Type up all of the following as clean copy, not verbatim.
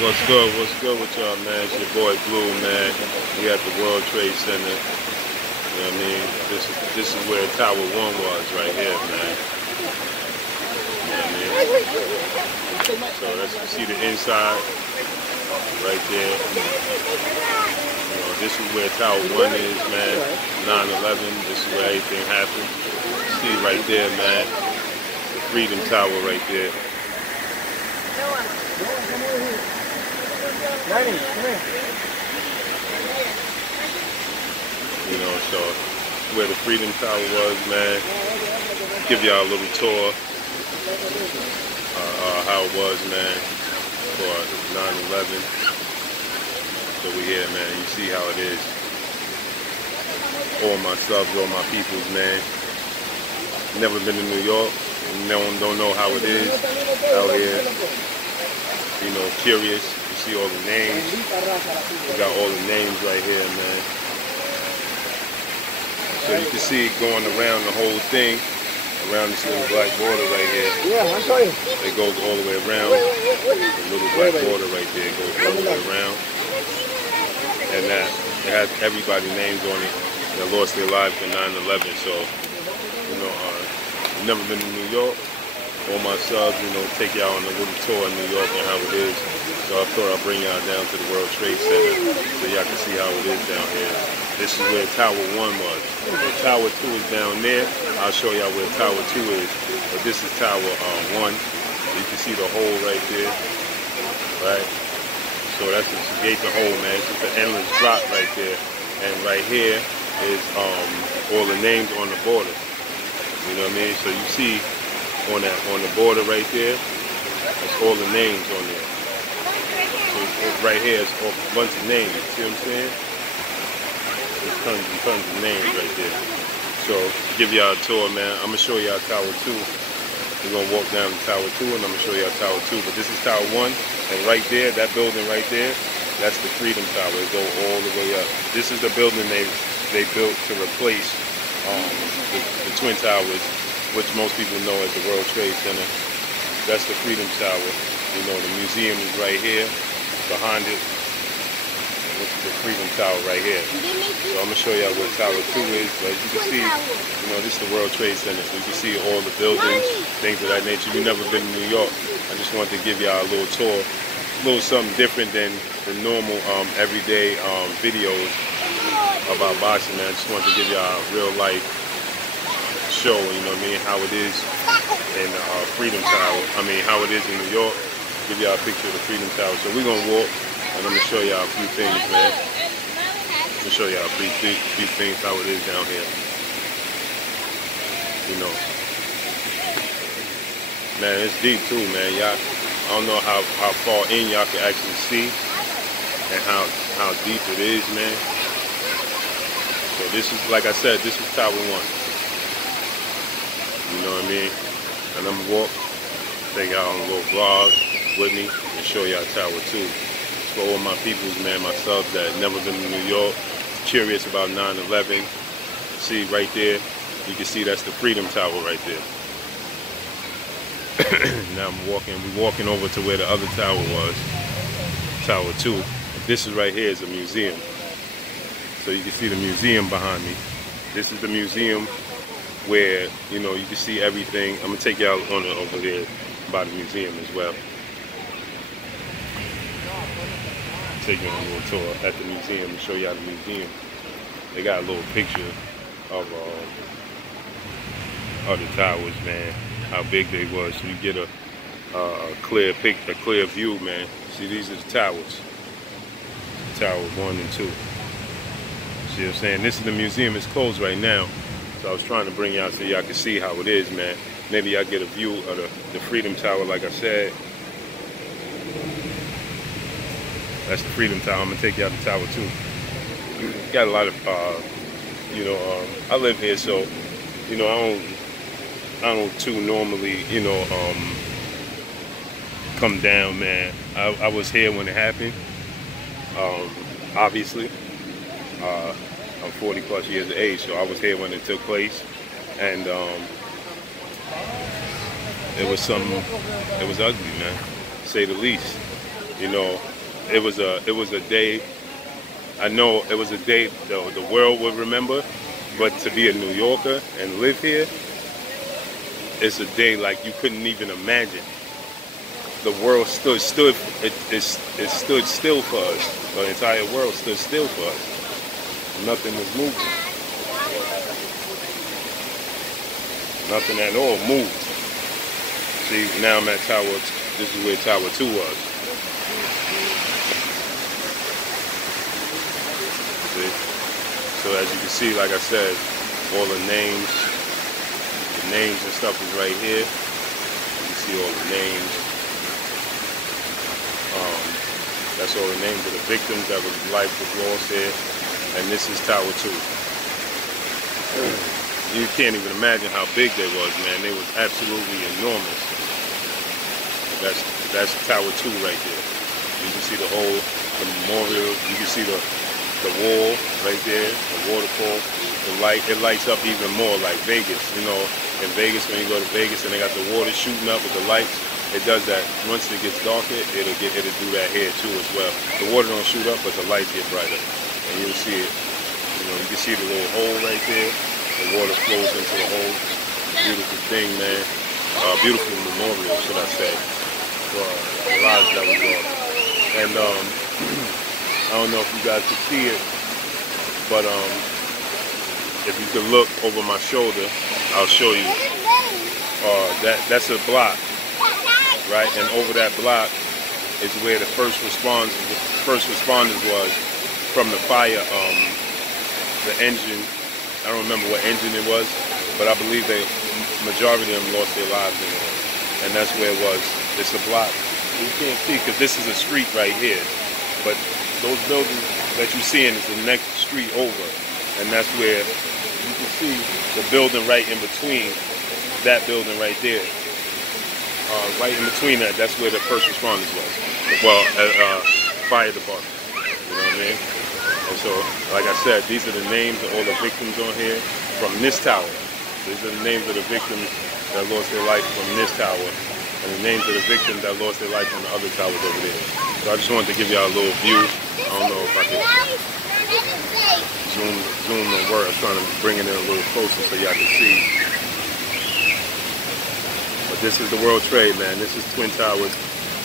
What's good with y'all, man? It's your boy Blue, man. We at the World Trade Center. You know what I mean? This is where Tower 1 was right here, man. You know what I mean? So let's see the inside right there. You know, this is where Tower 1 is, man. 9/11. This is where everything happened. See right there, man. The Freedom Tower right there. You know, so where the Freedom Tower was, man. Give y'all a little tour how it was, man, for 9/11. So we here, man. You see how it is. All my subs, all my peoples, man. Never been to New York. Don't know how it is out here. You know, curious. You see all the names. We got all the names right here, man. So you can see it going around the whole thing, around this little black border right here. It goes all the way around. The little black border right there goes all the way around. And that it has everybody's names on it that lost their lives in 9/11. So, you know, never been to New York. All my subs, you know, take y'all on a little tour in New York and how it is. So I thought I'd bring y'all down to the World Trade Center so y'all can see how it is down here. This is where Tower 1 was. Where Tower 2 is down there. I'll show y'all where Tower 2 is. But this is Tower 1. You can see the hole right there. Right? So that's just a gaping hole, man. It's just an endless drop right there. And right here is all the names on the border. You know what I mean? So you see on the border right there, that's all the names on there. So right here is a bunch of names. See what I'm saying? There's tons and tons of names right there. So give y'all a tour, man. I'm gonna show y'all Tower 2. We're gonna walk down to Tower 2 and I'm gonna show y'all Tower 2. But this is Tower 1, and right there, that building right there, that's the Freedom Tower. It goes all the way up. This is the building they built to replace the Twin Towers, which most people know as the World Trade Center. That's the Freedom Tower. You know, the museum is right here. Behind it, which is the Freedom Tower right here. So I'm going to show y'all where Tower 2 is. But as you can see, you know, this is the World Trade Center. So you can see all the buildings, things of that nature. You've never been to New York. I just wanted to give y'all a little tour. A little something different than the normal everyday videos about boxing, man. I just wanted to give y'all a real life show, you know what I mean, how it is in Freedom Tower. I mean, how it is in New York. Give y'all a picture of the Freedom Tower. So we're gonna walk and I'm gonna show y'all a few things, man. I'm gonna show y'all a few things how it is down here. You know, man, it's deep too, man. Y'all, I don't know how far in y'all can actually see and how deep it is, man. So this is, like I said, this is Tower 1. You know what I mean? And I'm gonna walk, take y'all on a little vlog with me and show y'all Tower 2. For all my peoples, man, my subs that never been to New York, curious about 9/11. See right there, you can see that's the Freedom Tower right there. Now we're walking over to where the other tower was, Tower 2. This is right here is a museum. So you can see the museum behind me. This is the museum where, you know, you can see everything. I'm gonna take y'all on over there by the museum as well. Take you on a little tour at the museum and show y'all the museum. They got a little picture of the towers, man. How big they was. So you get a clear view, man. See, these are the towers. Tower 1 and 2. See what I'm saying? This is the museum. It's closed right now. So I was trying to bring y'all so y'all can see how it is, man. Maybe y'all get a view of the Freedom Tower, like I said. That's the Freedom Tower. I'm gonna take y'all to Tower 2. Got a lot of, you know, I live here, so, you know, I don't too normally, you know, come down, man. I was here when it happened, obviously. I'm 40 plus years of age, so I was here when it took place, and it was ugly, man, to say the least. You know, it was a day. I know it was a day the world would remember, but to be a New Yorker and live here, it's a day like you couldn't even imagine. The world stood still for us. The entire world stood still for us. Nothing was moving. Nothing at all moved. See, now I'm at Tower. This is where Tower 2 was. See? So as you can see, like I said, all the names and stuff is right here. You can see all the names. That's all the names of the victims that was life was lost here. And this is Tower 2. You can't even imagine how big they was, man. They was absolutely enormous. That's Tower 2 right there. You can see the memorial. You can see the wall right there, the waterfall. It lights up even more like Vegas. You know, in Vegas, when you go to Vegas and they got the water shooting up with the lights, it does that. Once it gets darker, it'll do that here too as well. The water don't shoot up, but the lights get brighter, and you'll see it. You know, you can see the little hole right there. The water flows into the hole. Beautiful thing, man. Beautiful memorial, should I say, for the lives that was lost. And I don't know if you guys can see it, but if you can look over my shoulder, I'll show you. That's a block. Right, and over that block is where the first responders was from the fire. The engine, I don't remember what engine it was, but I believe majority of them lost their lives in it. And that's where it was. It's a block. You can't see because this is a street right here, but those buildings that you're seeing is the next street over, and that's where you can see the building right in between that building right there. Right in between that's where the first responders was. Well, fire department. You know what I mean? And so, like I said, these are the names of all the victims on here from this tower. These are the names of the victims that lost their life from this tower, and the names of the victims that lost their life from the other towers over there. So I just wanted to give y'all a little view. I don't know if I can zoom and work. I'm trying to bring it in a little closer so y'all can see. This is the World Trade, man. This is Twin Towers,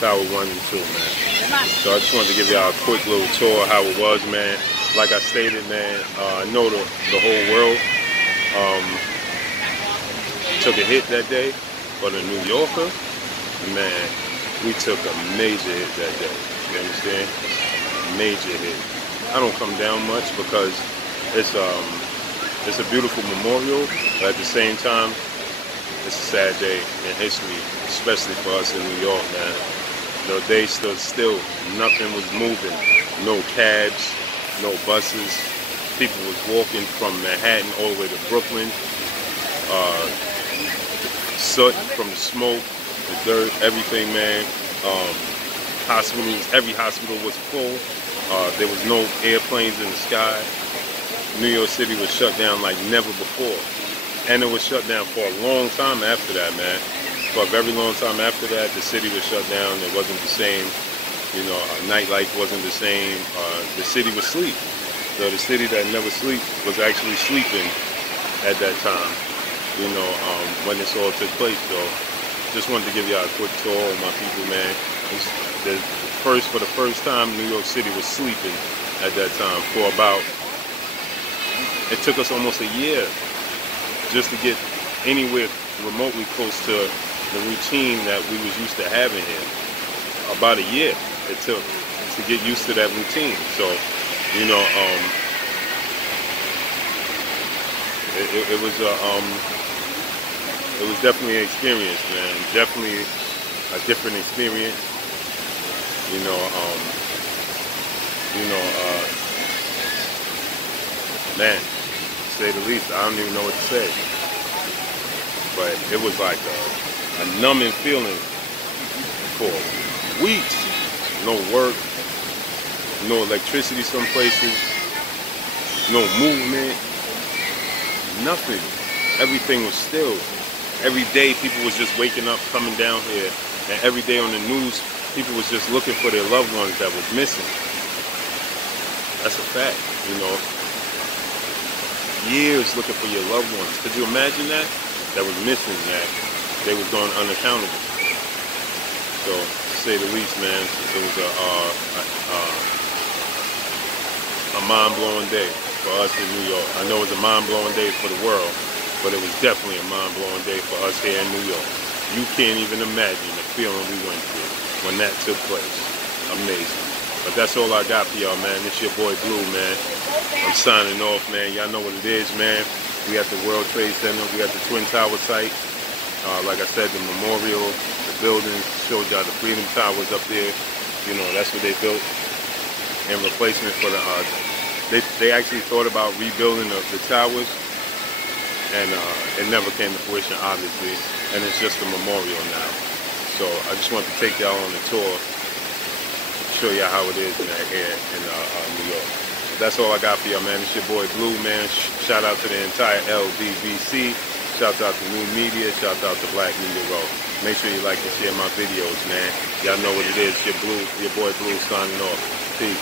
Tower 1 and 2, man. So I just wanted to give y'all a quick little tour of how it was, man. Like I stated, man, I know the whole world took a hit that day, but a New Yorker, man, we took a major hit that day. You understand? Major hit. I don't come down much because it's a beautiful memorial, but at the same time, it's a sad day in history, especially for us in New York, man. The day stood still. Nothing was moving. No cabs, no buses. People was walking from Manhattan all the way to Brooklyn. Soot from the smoke, the dirt, everything, man. Hospitals, every hospital was full. There was no airplanes in the sky. New York City was shut down like never before. And it was shut down for a long time after that, man. For a very long time after that, the city was shut down. It wasn't the same. You know, nightlife wasn't the same. The city was asleep. So the city that never sleeps was actually sleeping at that time, you know, when this all took place. So just wanted to give y'all a quick tour of my people, man. For the first time, New York City was sleeping at that time for about, it took us almost a year just to get anywhere remotely close to the routine that we was used to having here. About a year it took to get used to that routine. So, you know, it was definitely an experience, man. Definitely a different experience. You know, man, to say the least, I don't even know what to say. But it was like a numbing feeling for weeks. No work, no electricity some places, no movement, nothing. Everything was still. Every day people was just waking up, coming down here, and every day on the news People was just looking for their loved ones that was missing. That's a fact, you know. Years looking for your loved ones. Could you imagine that? That was missing, that they was going unaccountable. So, to say the least, man, it was a mind-blowing day for us in New York. I know it was a mind-blowing day for the world, but it was definitely a mind-blowing day for us here in New York. You can't even imagine the feeling we went through when that took place. Amazing. But that's all I got for y'all, man. It's your boy Blue, man. I'm signing off, man. Y'all know what it is, man. We at the World Trade Center. We at the Twin Tower site. Like I said, the memorial, the buildings, showed y'all the Freedom Towers up there. You know, that's what they built in replacement for the, they actually thought about rebuilding the towers, and it never came to fruition, obviously, and it's just a memorial now. So I just want to take y'all on the tour, show y'all how it is here in New York. That's all I got for y'all, man. It's your boy Blue, man. Shout out to the entire LDVC. Shout out to New Media. Shout out to Black Media Row. Make sure you like and share my videos, man. Y'all know what it is. Your boy Blue signing off. Peace.